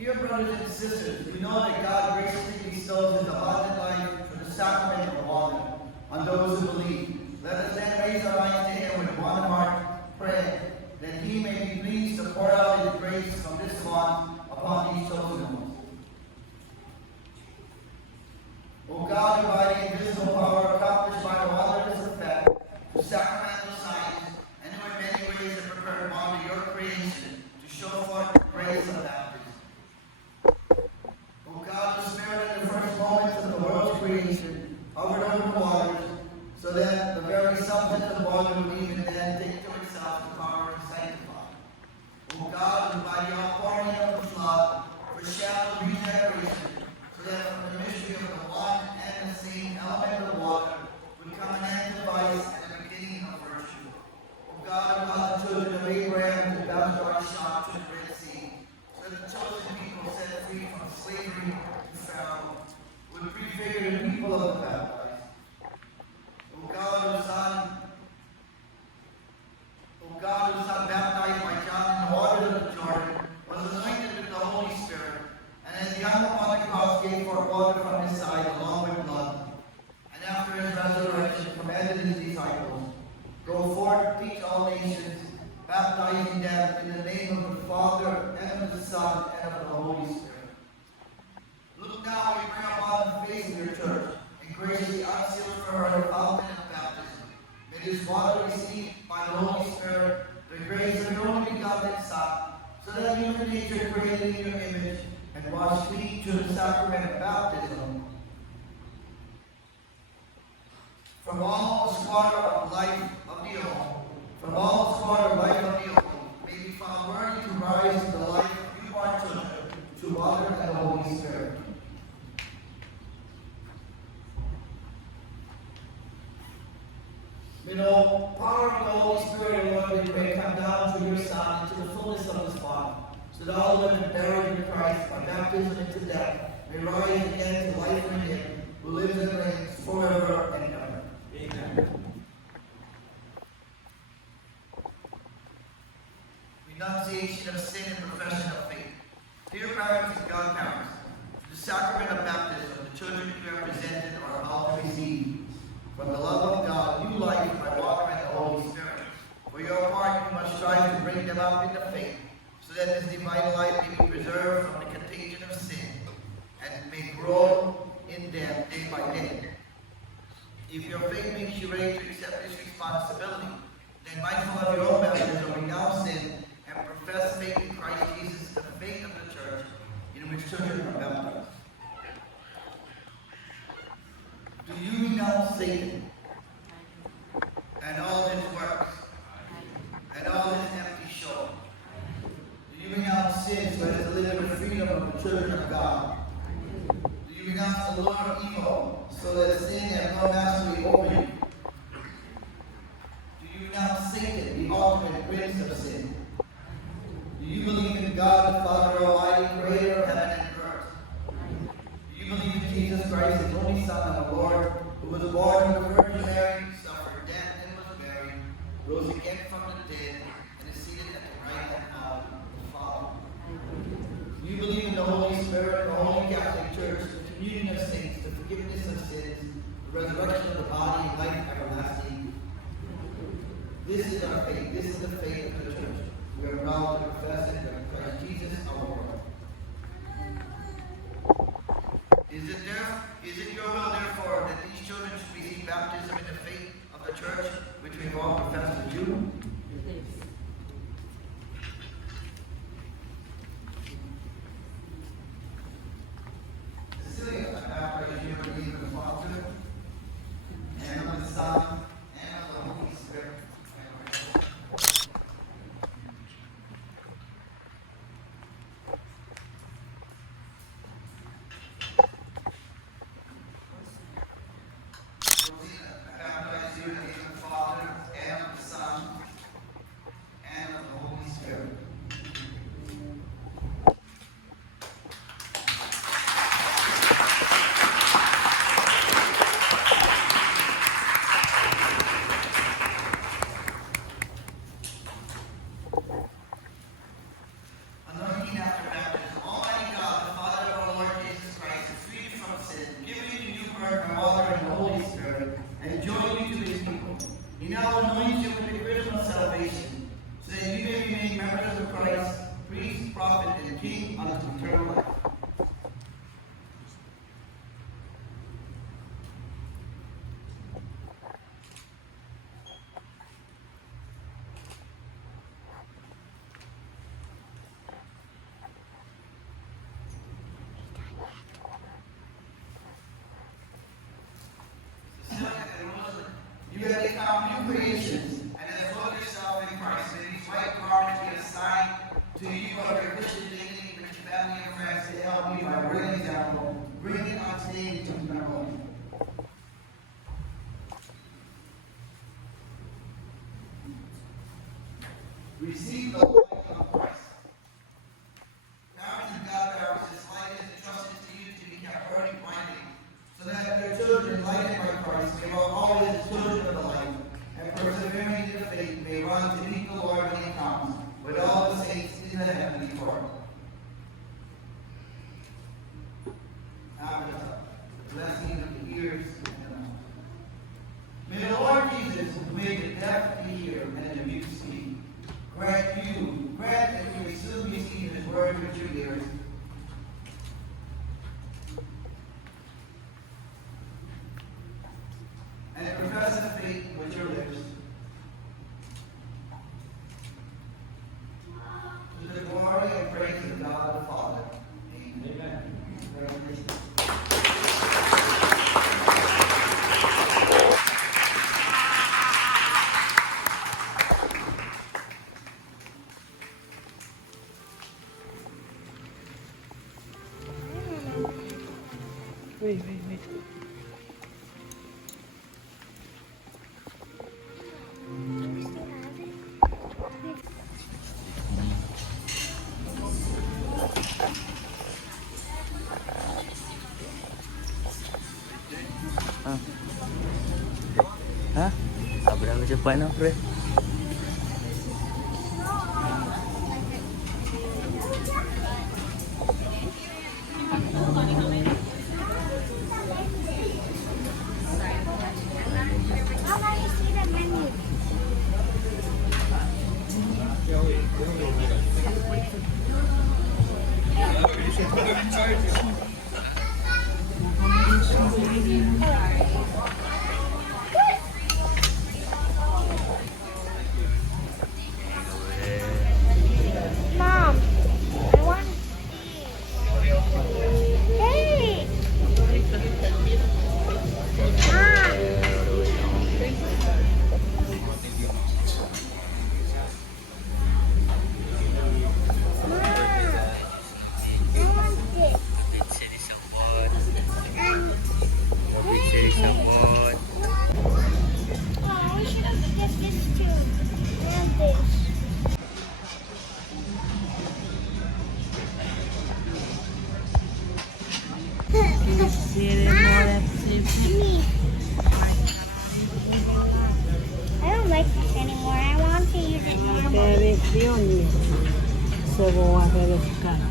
Dear brothers and sisters, we know that God graciously bestows His abundant life through the sacrament of water on those who believe. Let us then raise our minds to Him with one heart, praying that He may be pleased to pour out His grace from this font upon these chosen ones. O God, who by the invisible power accomplished by the wondrous effect of sacramental signs, and who in many ways have prepared one to your creation to show forth the grace of baptism. O God, who Spirit in the first moments of the world's creation hovered over the waters, so that the very substance of water would even then take to itself the power to sanctify. O God, who by the outpouring of the flood foreshadowed regeneration, so that from the mystery of the one and the same element of water would come an end to vice and a beginning of virtue. O God, who caused the children of Abraham to bound our shot to the Red Sea, so that the chosen people set free from slavery to Pharaoh would prefigure the people of the baptized. O God, who was baptized by John in the waters of the Jordan, was anointed with the Holy Spirit, and as he hung upon the cross gave forth water from his side along with blood. And after his resurrection commanded his disciples, go forth, teach all nations, baptizing them in the name of the Father, and of the Son, and of the Holy Spirit. Look now, we bring upon the face of your church, and graciously unseal for her the fountain of baptism. May this water receive by the Holy Spirit the grace of your only begotten Son, so that human nature created in your image and washed clean through the sacrament of baptism, from all the squalor of life of the old, may be found worthy to rise to the life of newborn children, through water and the Holy Spirit. May the power of the Holy Spirit, Lord, we pray, come down through your Son into the fullness of His body, so that all who have been buried in Christ by baptism into death may rise again to life in Him, who lives and reigns forever and ever. Amen. Renunciation of sin and profession of faith. Dear parents and godparents, through the sacrament of baptism, the children you have presented are about to receive from the love of God new life by water and the Holy Spirit. For your part, you must strive to bring them up in the faith, so that this divine life may be preserved from the contagion of sin, and may grow in them day by day. If your faith makes you ready to accept this responsibility, then mindful of your own baptism, renounce sin, and profess faith in Christ Jesus, the faith of the church, in which children are baptized. Do you renounce Satan and all his works and all his empty show? Do you renounce sin so as to live in the freedom of the children of God? Do you renounce the lure of evil so that sin has no mastery over you? Do you renounce Satan, the ultimate prince of sin? Do you believe in God the Father Almighty, creator of heaven and earth? Do you believe in Jesus Christ, His only Son, our Lord, who was born of the Virgin Mary, suffered death and was buried, rose again from the dead, and is seated at the right hand of the Father? Do you believe in the Holy Spirit, the Holy Catholic Church, the communion of saints, the forgiveness of sins, the resurrection of the body, and life everlasting? This is our faith. This is the faith of the church. We are proud to profess it in Christ Jesus our Lord. Is it your will, therefore, that these children should receive baptism in the faith of the church, which we have all professed to you? Cecilia, I baptize you in the name of the Father, and of the Son, and of the Holy Spirit. priest, prophet, and king unto eternal life. You have become new creations, and have clothed yourself in Christ. May these white garments be a sign to you of your Christian dignity, rich family and friends, to help you by worthy example, bring it on stage to the home. Receive the light of Christ. Parents and godparents, this light is entrusted to you to be kept burning brightly, so that your children, enlightened by Christ, may walk always as children of the light, and persevering in the faith, may run to meet the Lord when he comes, with all the saints in the heavenly court. After the blessing of the ears and the mouth. May the Lord Jesus, who made the deaf to hear and the mute speak, grant that you may soon receive his word with your ears, and profess the faith with your lips, to the glory and praise of God the Father. Amen. Congratulations. Wait. Hah? Berapa cepat nak, Fred? Mom, I want Hey! Mom! Oh, we should have get this too. And this. Me. I don't like this anymore. I want to use it normal. Televisione se vuoi pescare.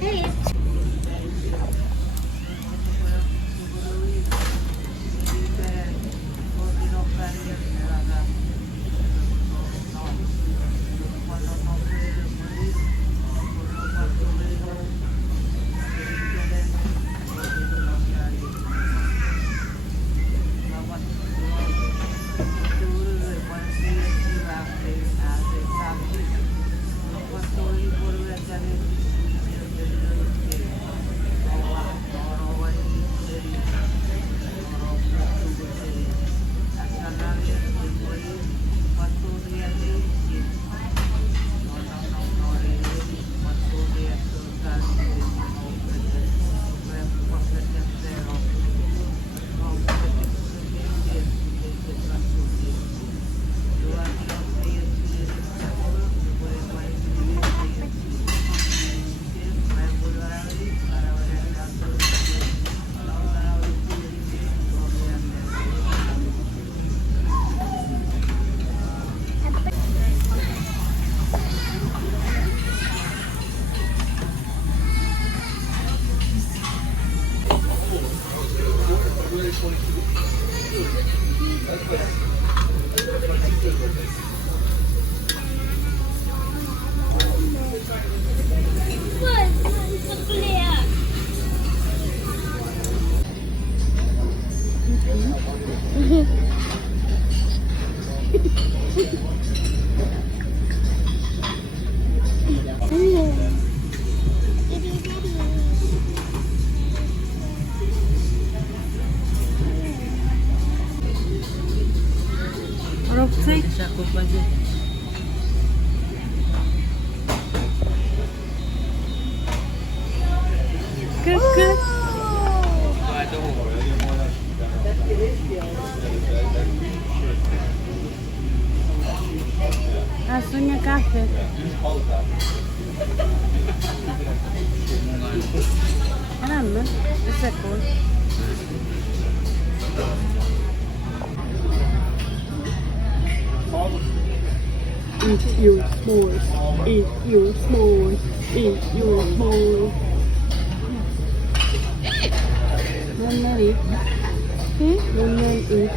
Hey, it's lagi. Good. Asunya kafe. Enak mı? Bisa cool. Eat your s'mores. Eat your s'mores. Eat your s'mores. Bunları eat. Bunları eat.